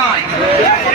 নয়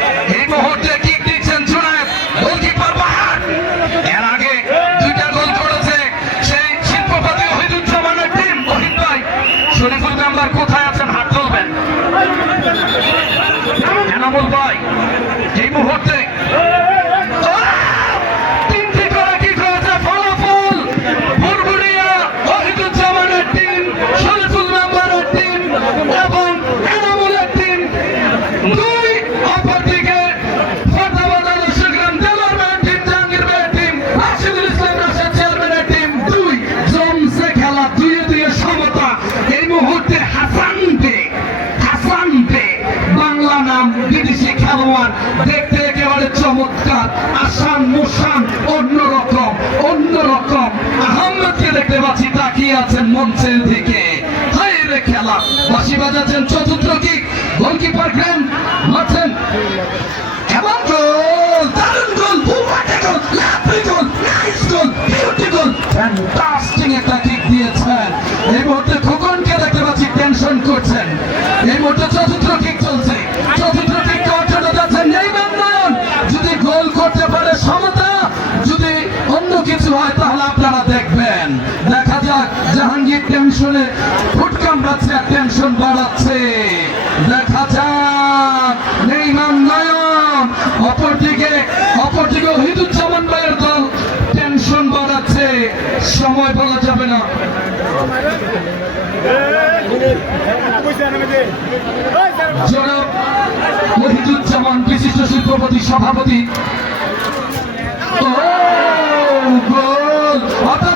খেলোয়াড় দেখতে একেবারে চমৎকার। আসান মুসান অন্যরকম অন্যরকম আহমদকে দেখতে পাচ্ছি, তাকিয়ে আছেন মঞ্চের দিকে। খেলা। বাসি বাজাচ্ছেন চতুর্থ কি গোলকিপার গ্রেন মারছেন। একটা এই মুহূর্তে হয় তাহলে আপনারা দেখবেন। দেখা যাক, জাহাঙ্গীর টেনশনে ফুট কামড়াচ্ছে আর টেনশন বাড়াচ্ছে। দেখা যাক, নেইমার নয়ন অপরদিকে অপরদিকে হিদুজ্জামান ভাইয়ের দল টেনশন বাড়াচ্ছে। সময় বলা যাবে না। জনাব মহিদুজ্জামান বিশিষ্ট শিল্পপতি সভাপতি। ও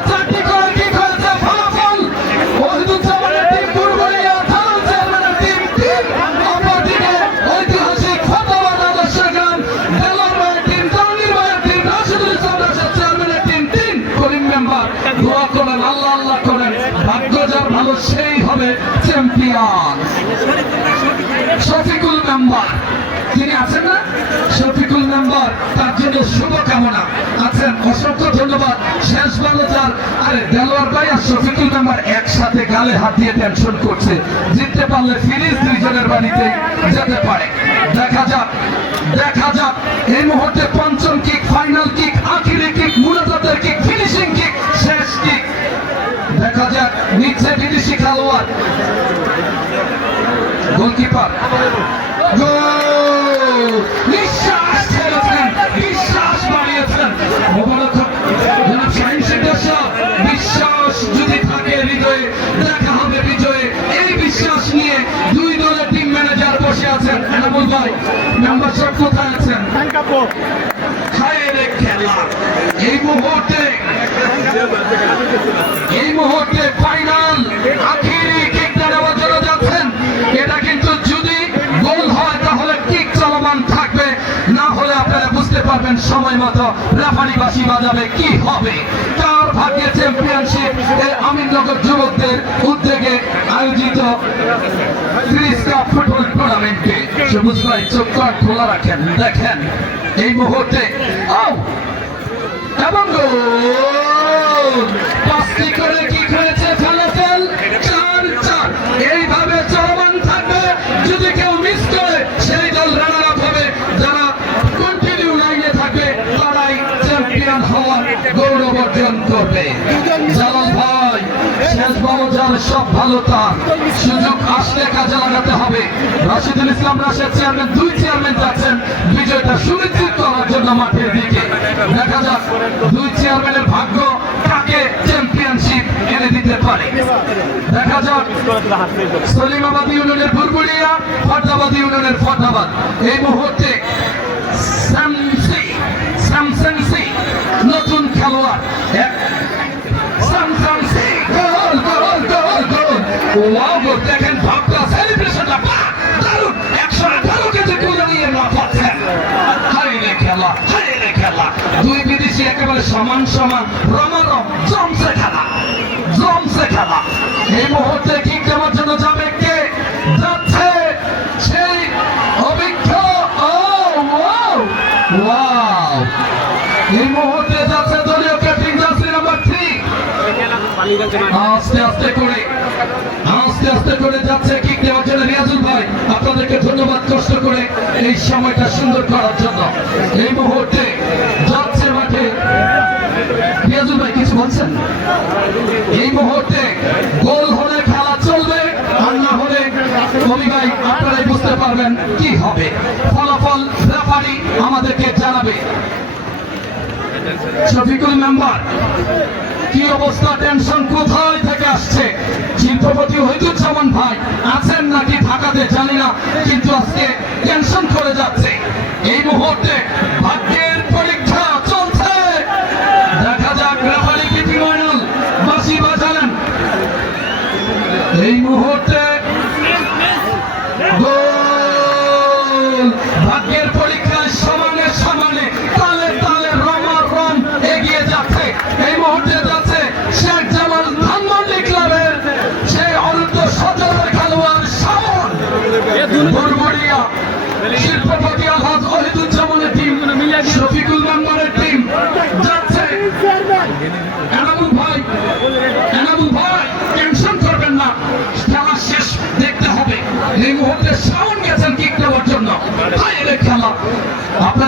সেই হবে চ্যাম্পিয়ন। শফিকুল মেম্বার। তিনি আছেন না? শফিকুল মেম্বার, তার জন্য শুভকামনা। আছেন, অসংখ্য ধন্যবাদ। শেষ ভালো যার আরে দেলোয়ার ভাই আর শফিকুল মেম্বার একসাথে গালে হাত দিয়ে টেনশন করছে। জিততে পারলে ফিনিশ দুইজনের বাড়িতে যেতে পারে। দেখা যাক দেখা যাক। এই মুহূর্তে পঞ্চম কিক ফাইনাল কিক আখিরি কিক মুনাজাতের কিক ফিনিশিং কিক শেষ কিক দেখা যাক নিচে বিদেশি খেলোয়াড় গোলকিপার গোল নিঃশ্বাস ছেড়েছেন বিশ্বাস বাড়িয়েছেন বিশ্বাস যদি থাকে হৃদয়ে, দেখা হবে বিজয়ে। এই বিশ্বাস নিয়ে দুই দলের টিম ম্যানেজার বসে আছেন এনামুল ভাই। মেম্বার সব কোথায় আছেন? খেলা। এই মুহূর্তে পারবেন সময় মতো। রেফারি বাসি বাজাবে। কি হবে? কার ভাগ্যে চ্যাম্পিয়নশিপ আমিননগর যুবকদের উদ্যোগে আয়োজিত ফুটবল টুর্নামেন্টে সবুজ ভাই, চোখ খোলা রাখেন। দেখেন, এই মুহূর্তে এবং পাঁচটি করে সব ভালো তার। সুযোগ আসলে কাজে লাগাতে হবে। রাশিদুল ইসলাম রাশেদ চেয়ারম্যান, দুই চেয়ারম্যান যাচ্ছেন। বিজয়টা সুনিশ্চিত করার জন্য মাঠের দিকে। দেখা যাক, দুই চেয়ারম্যানের ভাগ্য কাকে চ্যাম্পিয়নশিপ এনে দিতে পারে। দেখা যাক, সলিমাবাদ ইউনিয়নের বুরবুলিয়া ফর্দাবাদ ইউনিয়নের ফর্দাবাদ। এই মুহূর্তে স্যামসি স্যামসাংসি নতুন খেলোয়াড়। দেখেন ভক্তরা সেলিব্রেশনটা দারুণ। একশো আঠারো কেজি তুলে নিয়ে লাফাচ্ছেন হাই রে খেলা রে খেলা। দুই বিদেশি একেবারে সমান সমান রমারম ধন্যবাদ কষ্ট করে এই সময়টা সুন্দর করার জন্য। এই মুহূর্তে যাচ্ছে মাঠে পিয়াজুল ভাই কিছু বলছেন? এই মুহূর্তে গোল হলে খেলা চলবে, আর না হলে কবি ভাই, আপনারাই বুঝতে পারবেন কি হবে। ফলাফল রেফারি আমাদেরকে জানাবে। শফিকুল মেম্বার কি অবস্থা? টেনশন কোথায় থেকে আসছে? শিল্পপতি হইদুজ্জামান ভাই আছেন নাকি ঢাকাতে? জানি না, কিন্তু আজকে টেনশন করে যাচ্ছে। এই মুহূর্তে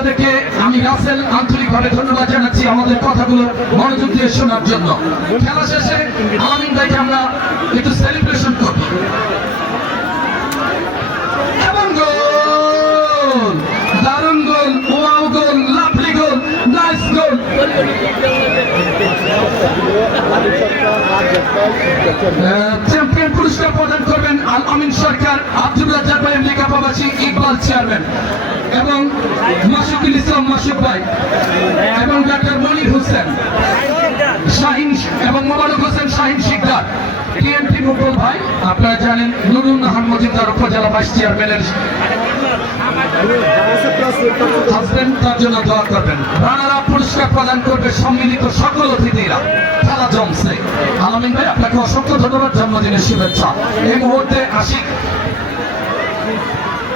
আপনাদেরকে আমি রাসেল আন্তরিকভাবে ধন্যবাদ জানাচ্ছি আমাদের কথাগুলো মনোযোগ দিয়ে শোনার জন্য। খেলা শেষে আলামিন ভাইকে আমরা একটু সেলিব্রেশন করব। পুরস্কার প্রদান করবেন আল আমিন সরকার আব্দুল রাজ্জাক ভাই প্রবাসী ইকবাল চেয়ারম্যান এবং মাসুকুল ইসলাম মাসুক ভাই এবং ডাক্তার মনির হোসেন, শাহিন এবং মোবারক হোসেন, শাহিন শিকদার টিএনপি মুকুল ভাই, আপনারা জানেন নুরুল নাহার মজুমদার উপজেলা ভাইস চেয়ারম্যানের হাসবেন্ড তার জন্য দোয়া করবেন। রানার পুরস্কার প্রদান করবে সম্মিলিত সকল অতিথিরা। খেলা জমছে। আলামিন ভাই, আপনাকে অসংখ্য ধন্যবাদ, জন্মদিনের শুভেচ্ছা। এই মুহূর্তে আসি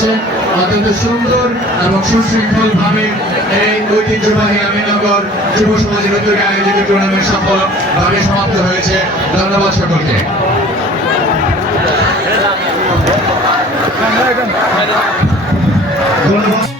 করেছেন অত্যন্ত সুন্দর এবং সুশৃঙ্খল ভাবে এই ঐতিহ্যবাহী আমিনগর যুব সমাজের উদ্যোগে আয়োজিত টুর্নামেন্ট সফল ভাবে সমাপ্ত হয়েছে। ধন্যবাদ সকলকে। ধন্যবাদ।